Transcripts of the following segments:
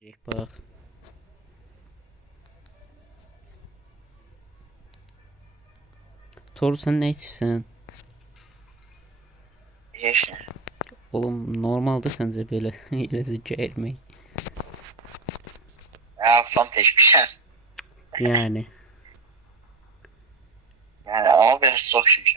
Bak. Toru sen ne istiyorsun? Hiç. Oğlum normalde sence böyle rezil etmeyi. Ya fanteşmişler. Yani. Yani ama biraz zor şimdi.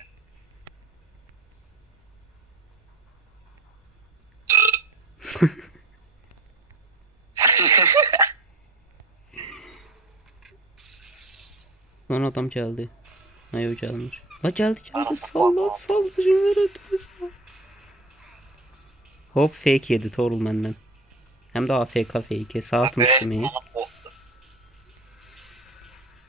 Lan adam geldi. Ayo gelmiş. La geldi Arada salla sal şunları sal. Hop fake yedi Torul benden. Hem de AFK fake. Sağ atmış böyle yemeği. bana bottu.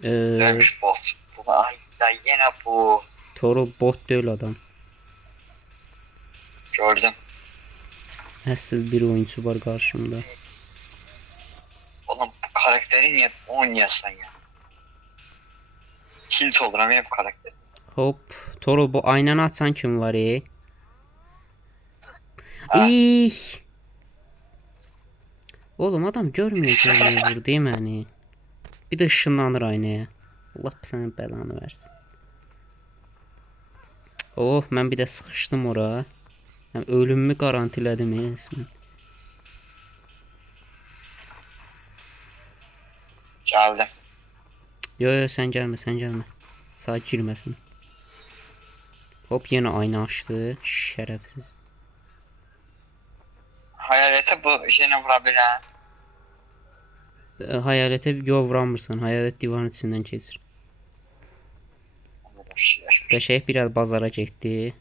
Ee, Dövmüş bot. Bu ay ya yine bu. Torul bot değil adam. Gördüm. Asıl bir oyuncu var karşımda. Oğlum bu karakteri niye oynuyorsun ya? Tilt olurum hep karakter. Hop. Torul bu aynanı açan kim var Ha. İh. Oğlum adam görmeye vur değil mi hani? Bir de ışınlanır aynaya. Allah senin belanı versin. Oh ben bir de sıkıştım oraya. Yani ölümümü garantiledim ya resmen. Geldim. Yo sen gelme sen gelme. Sağ girmesin. Hop yine aynı açtı. Şerefsiz. Hayalete bu şeyine vurabilir ha. Hayalete yo vuramırsan. Hayalet divarın içinden geçir. Qəşəng biraz bazara getdi.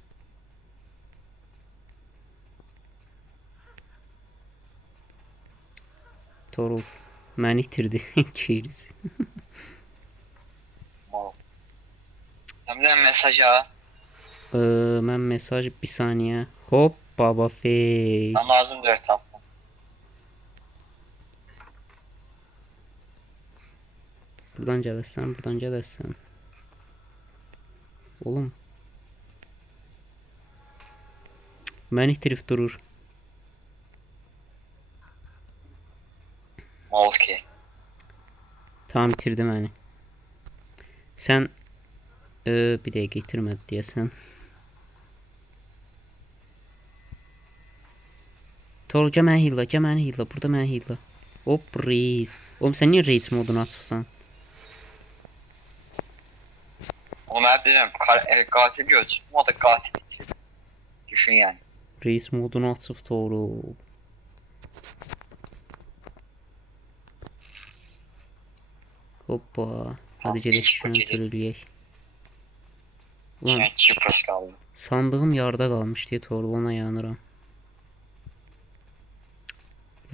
Torul məni itirdi. Keriz. Sen bir de mesaj ha. Mən mesaj bir saniye. Hop baba fake. Ben lazım 4 attım. Buradan gəlirsən, buradan gəlirsən. Oğlum. Məni itirib durur. Mal ki. Tamam itirdi məni. Sən bir dəqiqə itirmədi deyəsən. Tol gəl məni hilla, gəl məni hilla. Burada məni hilla. Hop reis. Oğlum sən niyə reis modunu açıqsan? Onu ben bilmiyorum. Katil göz. O da katil için. Düşün yani. Reis modunu açıq Torul. Hoppa. Hadi gedək Hiç şunu kötü değil. törüləyək. Ulan Sen çıpras kaldı. sandığım yarda qalmış deyə Torul ona yanıram.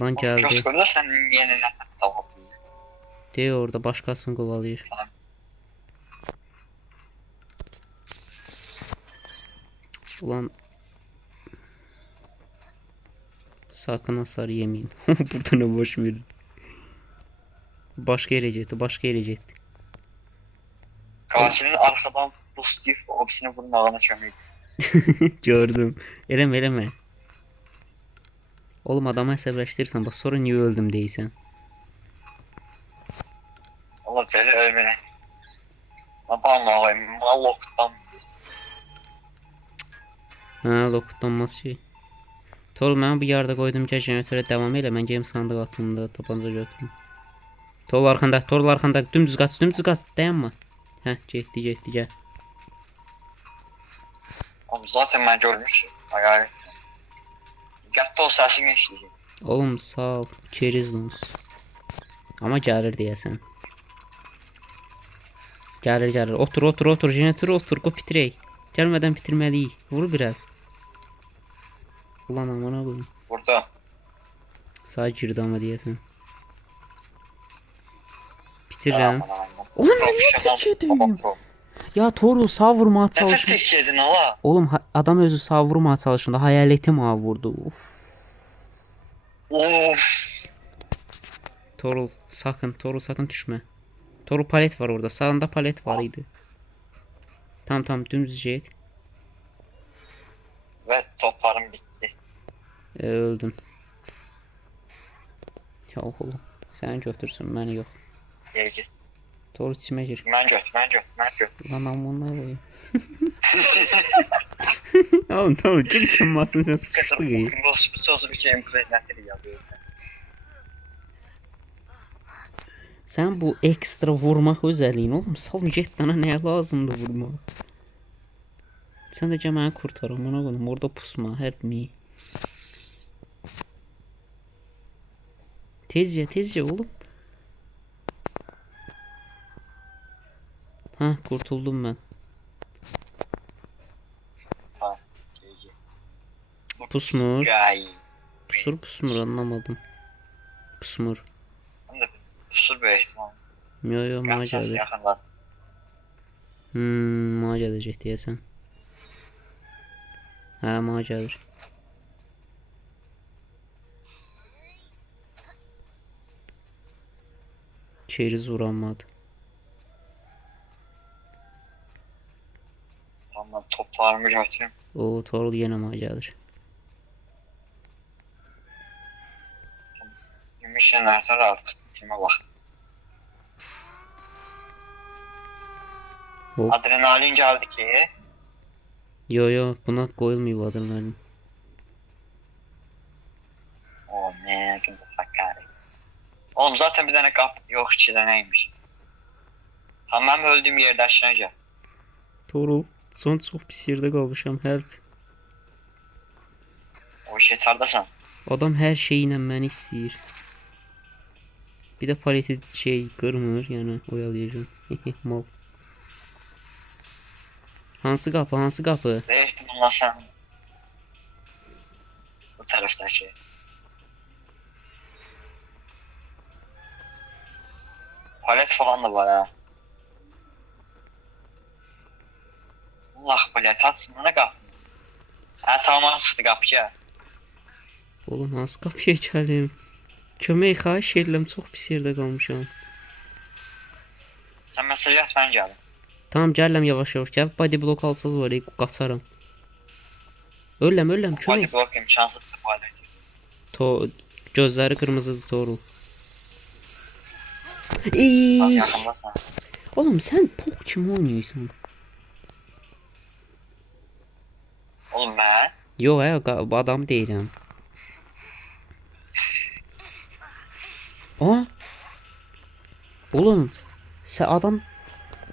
Lan gəldi. Coşku'da sen yenine tamam. Deyə orada başqasını qovalayır. Tamam. Ulan sakın hasar yemeyin. Burada ne boş verin. Başka yere gitti, başka yere gitti. Katilin arkadan pozitif ofisine vurmağına çömeydi. Gördüm. Eleme eleme. Oğlum adamı əsəbləşdirirsən. Bak sonra niye öldüm deyirsən. Allah beni ölmene. Lan bana alayım. Mal loktan. Ha lokutlanmaz şey. Tol mən bu yarda qoydum ki jeneratörə devam elə. Mən geyim sandıq açımda tapanca götürüm. Tol arkanda, Tol arkanda. Dümdüz qaç, dümdüz qaç. Dayanma. Hə, getdi, getdi, gəl. Oğlum zaten ben görmüşüm. Hayal ettim. Diqqətli ol səsini eşləyəcək. Oğlum sağ ol. Keriz dons. Ama gəlir deyəsən. Gəlir, gəlir. Otur, otur, otur. Jeneratörə otur. Qop bitirək. Gəlmədən bitirməliyik. Vur biraz. Ulan amına qoyum. Burada. Sağ girdi ama deyəsən. Bitirirəm. Aman aman. Oğlum ben niye tek yedim? Ya Toru sağ vurmaya Neden çalışın. tek yedin hala? Oğlum adam özü sağ vurmaya çalışında hayaletim ağa vurdu. Uf. Of. Torul sakın, Torul sakın düşme. Torul palet var orada. Sağında palet var idi. Tamam tamam dümdüz et. Ve toplarım bitti. Öldün. Ya oğlum. Sen götürsün beni yok. Gece. Doğru içime gir. Mən göt. Lan amına koyayım. Oğlum tamam gir kim masın sen sıçtı iyi. Bu sözü bir gameplay nədir ya böyle. Sen bu ekstra vurmak özelliğin oğlum sal get bana neye lazımdı vurmak. Sen de cəməni kurtar amına koyayım orada pusma help me. Tezce oğlum. Ha kurtuldum ben. Ha. Gece. Pusmur. Gay. Pusmur anlamadım. Pusmur. Həm də pusur böyük ihtimal. Yo Qəmsəz macadır. yaxınlar. Macadır deyəsən. Hə macadır. Çeriz uranmadı. Tamam toplarımı götürüm. O Torul yenə macadır. Gümüşlə nərtər artıq. Timə bax. Hop. Adrenalin geldi ki. Yo buna koyulmuyor adamların. O ne gün bu fakari. Oğlum zaten bir tane kap yok içinde neymiş. Tamam öldüğüm yerde aşağı gel. Torul son çox pis yerdə qalmışam help. O şey tardasan. Adam hər şeyi ilə məni istəyir. Bir də paleti qırmır, yəni oyalayacağım. Mal. Hansı qapı? Ve ihtimalle sen bu taraftaki. Palet falan da var ha. Allah palet atsın bana kapı. Ha tamam sıktı kapıya. Oğlum hansı qapıya gəlim? Kömək xahiş edirəm, çox pis yerdə qalmışam. Sen mesaj at ben geldim. Tamam gəlirəm yavaş. Gəl body block alsaz var, qaçaram. Öləm, Body kömək. block imkansız bu palet. Gözləri qırmızıdır Torul. Tam yakındasın. Oğlum sən pok kimi oynayırsan? Oğlum ben. Yox, bu adam deyirəm. Oğlum, sən adam...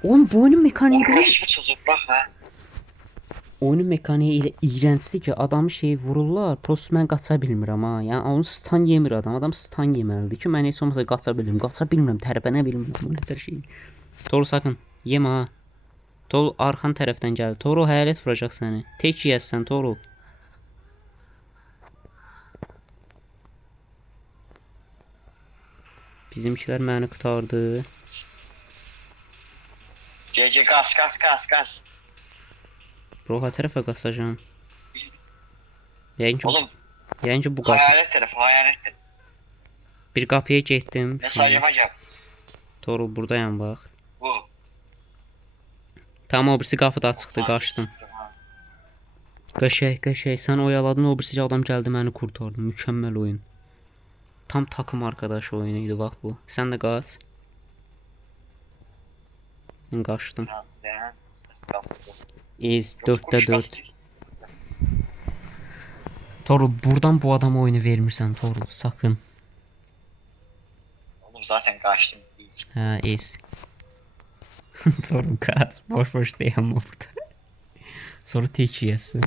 Oğlum bu oyunun mekaniği belə... Orası bir çocuk bak ha. Oyunun mekaniği elə iğrəncdir ki, adamı vururlar, prosto mən qaça bilmirəm ha. Yəni onu stun yemir adam. Adam stun yeməlidir ki, mən heç olmasa qaça bilmirəm. Qaça bilmirəm, tərpənə bilmirəm. Bu nətər şey. Toru sakın, yemə ha. Toru arxan tərəfdən gəldi. Toru hayalet vuracaq səni. Tek yiyəsən Toru. Bizimkilər məni qurtardı. Gece gaz. Bro, ha tərəfə qaçacağam. Yəqin Oğlum ki bu qapı. hayalet tarafı. Bir qapıya getdim. Mesajıma gel. Toru buradayam bax. Bu. Tamam o birisi qapıda açıqdı, qaçdım. Qəşəng. Sən oyaladın, o birisi adam gəldi məni qurtardı. Mükəmməl oyun. Tam takım arkadaşı oyunu idi bax bu. Sən də qaç. Mən qaçdım. Ez 4'te 4. Toru buradan bu adama oyunu vermirsən Toru, sakın. Oğlum zaten kaçtım. Ha ez. Toru kaç. Boş dayanma burada. Sonra tek yiyəsin.